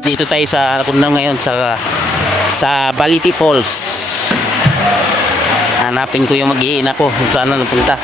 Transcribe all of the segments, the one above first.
Dito tayo sa punta ngayon sa Baliti Falls. Hanapin ko yung mag-iina ko kung saan na napunta.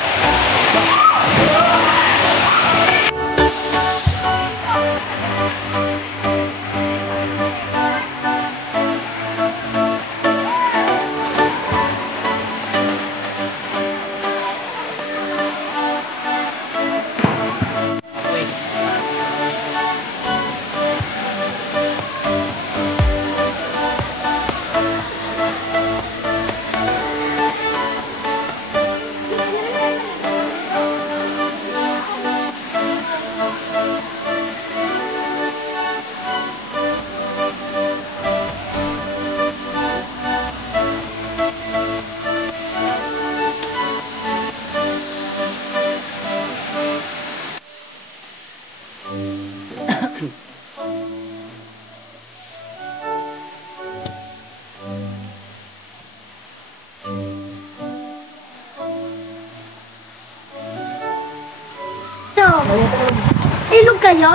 Ilog kayo?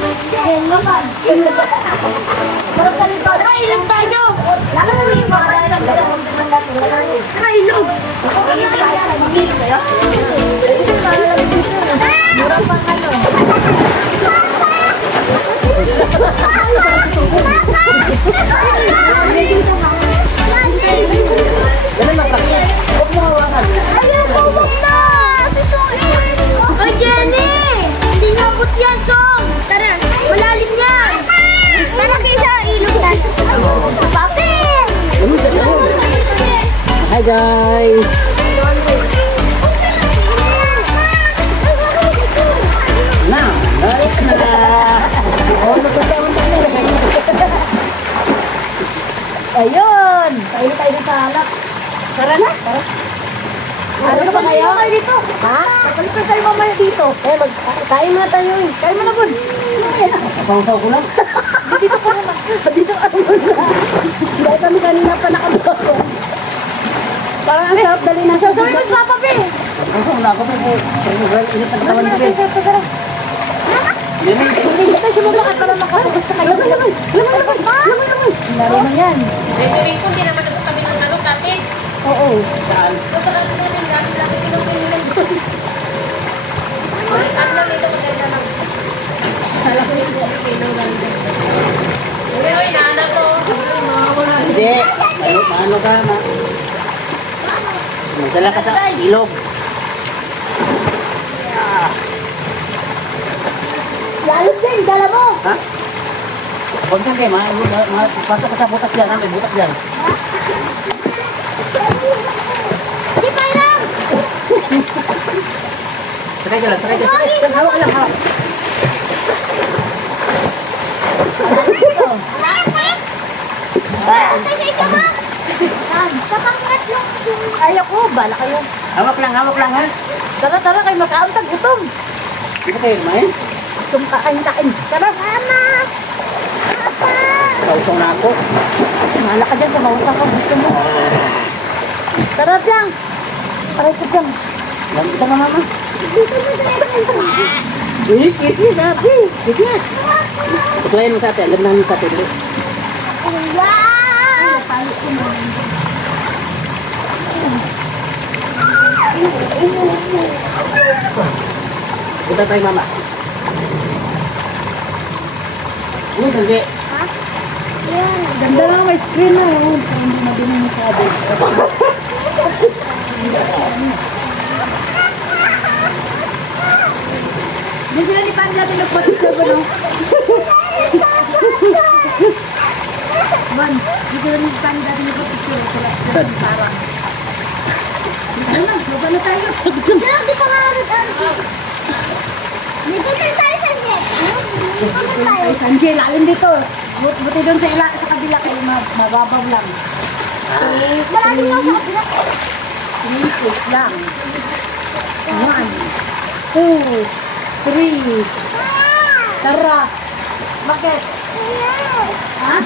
Ilog? Ilog tayo! Ilog! Mura pang ano? Ay, Jenny! Hindi nabot yan, Song! Tara, malalim yan! Tara, kaysa ilog na. Papi! Hi guys! Now, balik na! Ayun! Tayo tayo sa halak. Tara na! Tara! Ano ba kayo? Dito? Ha? Balik na tayo mamaya dito. Kain na tayo. Kain mo na, Bun. Pangsaw ko lang. Dito ka naman. Dito ka naman. Dahil kami kanina pa nakabako. Parang ang sarap dali na. Sasawin mo sa papi. Pangsaw na ako. Init ang katawan ko. Hindi tayo sumubakat para makapagod sa kayo. Laman. Laro mo yan. Sabihin ko, hindi naman ako kami ng ano, kapit. Oo. Saan? Ito pala ko din, dami-dami pinupin nyo lang doon. Ano lang ito, maganda lang. Kala ko yung pinupin lang. Pero inaanap ko. Hindi. Ano ka na? Magdala ka sa ilog. Lalos din, dala mo. Ha? Huwag ka kayo, pasok ka sa butas yan. May butas yan. Di pa lang. Sakay ka lang, sakay ka. Hawak lang, hawak. Ayaw ko, bala kayo. Hawak lang ha. Tara, kayo makaantag, gutom. Hindi ka tayo kumain? Gutom kain. Tara. Mama! Papa! Sausong na ako. Mahala ka dyan, kumausa ka, gusto mo. Tara, Piang. Aray ko, Piang. Lamit ka na, mama. Kisi, sabi. Sige. Tuklayin mo sa atin. Alam namin sa atin. Wow! Palit ko mo. Punta tayo, mama. Hindi. Ha? Yan. Ganda lang may screen na yun. Hindi mabinin mo sabi. Hindi sila ni Panda natin nagpatid ba no? Man, hindi sila ni Panda natin nagpatid sila. Parang. Ano na, lupa na tayo. Hindi pa nga dito tayo, Sanjay. Dito tayo. Sanjay, lalim dito. Buti doon sa kabila kayo mababaw lang. Malalim lang sa kabila. 3 feet lang. 1, 2, 3. Tara. Bakit? Ha?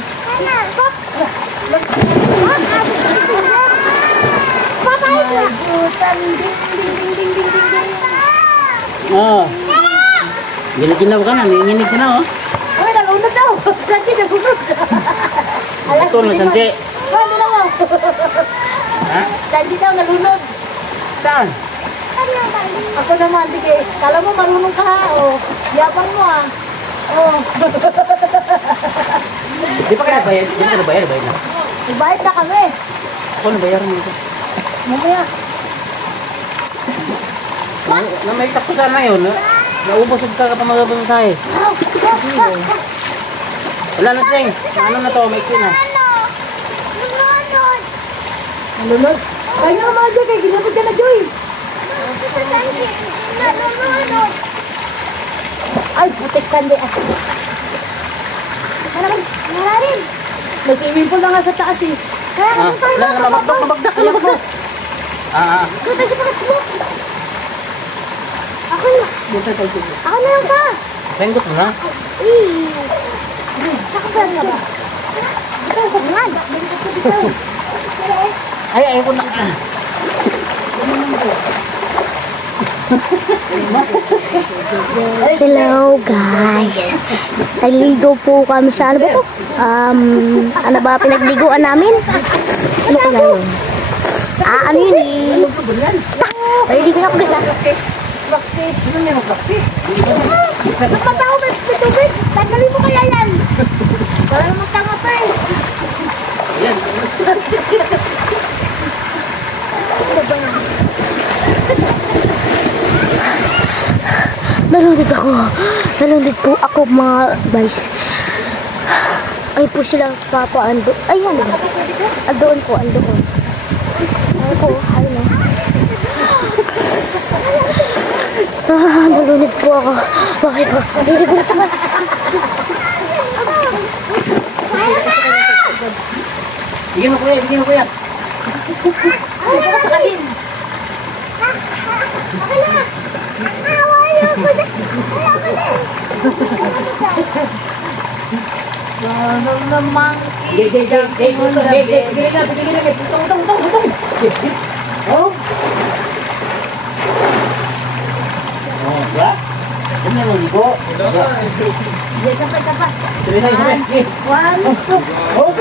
Oh. Ginaginaw ka na, nanginginig ka na oh. Ay, nalunod daw. Sanji, nalunod. Ito na, Sanji. Ano na mo? Ha? Sanji daw, nalunod. Saan? Ako naman, sige. Kala mo, marunong ka ha. Oh. Yapang mo ah. Oh. Di pa kaya bayad? Di pa bayad na. Ibayad na kami. Ako na bayaran mo ito. Mamaya. Na may takpo sana yun. Naubos yung kapamagabang tayo. Wala na Cheng. Ano na to? May na. Nalunod. Kaya nga mga Joy, kaya ginapod ka na Joy. Ay, putik kandi ah. Ano ba? Rin. May swimming pool na nga sa taas eh. Kaya naman tayo Wala na, mabagdak. Ayan mo. Dito tayo sa palas mo. Ako na. Dito tayo. Ako na lang ka. Senggot mo na. Sakasan ka ba? Ito, sabungan. Ay, ayaw ko na. Hello guys. Nagligo po kami sa ano ba to? Ano ba pinagliguan namin? Ano kaya yun? Ano yun eh? Ay, di ko na ako ganda. Nagpataw ba sa tubig? Tanggalin mo kaya yan. Para naman tanga pa eh. Ayan. Nalunod po ako mga guys. Ay po sila papa ando. Ayan. Andoon po, andoon. Ay po, ayun. Nalunod po ako. Bakit po? Hindi ko natagal. Bigyan mo kuya, bigyan mo kuya. Ay, nakakalin. Ano naman? Oh. Oh, ya. Ini mau digo. Dapat. Sige. One, two. Oh.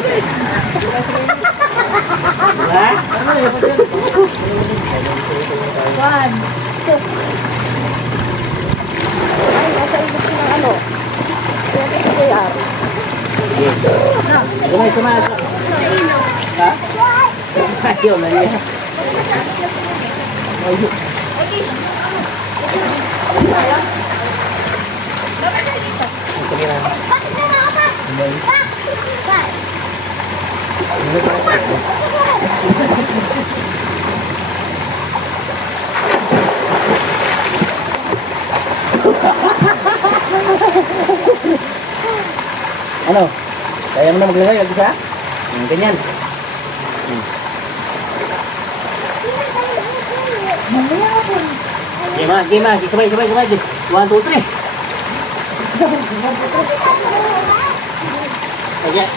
Ha? One, two. Ay, nasa ibig ko ng ano. Kumay. Ha? Ayaw na niya. Ano? Kaya mo na maglagay lagi sa? Ganyan. Game. Sabay. 1, 2, 3. Ayan.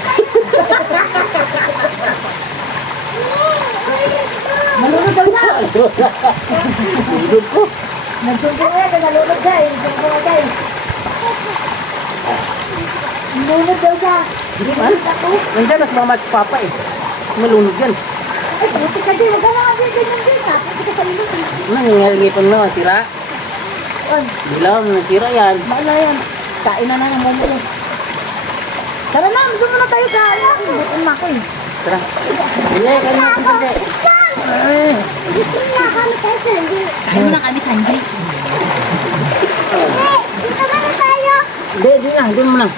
Nalunod daw niya. Nalunod ko. Nagsumbong yan, nalunod siya eh. Nagsumbong siya eh. Nalunod daw siya. Nandiyan na sumama si Papa eh. Malunod yan. Ay, puti ka din. Huwag ka lang din. Ganyan ha. Puti ka sa ilot. Nangyayagipon na, tira. Bilang, tira yan. Baala yan. Kain na ng momo. Tara na, doon muna tayo kain. Butin mo ako eh. Tara. Hindi, kain natin sandi. Kain mo na kami, Sanji. Hindi mo lang.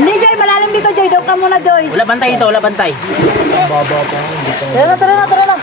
Hindi, Joy. Malalim dito, Joy. Doon ka muna, Joy. Wala bantay ito, wala bantay. Tara na.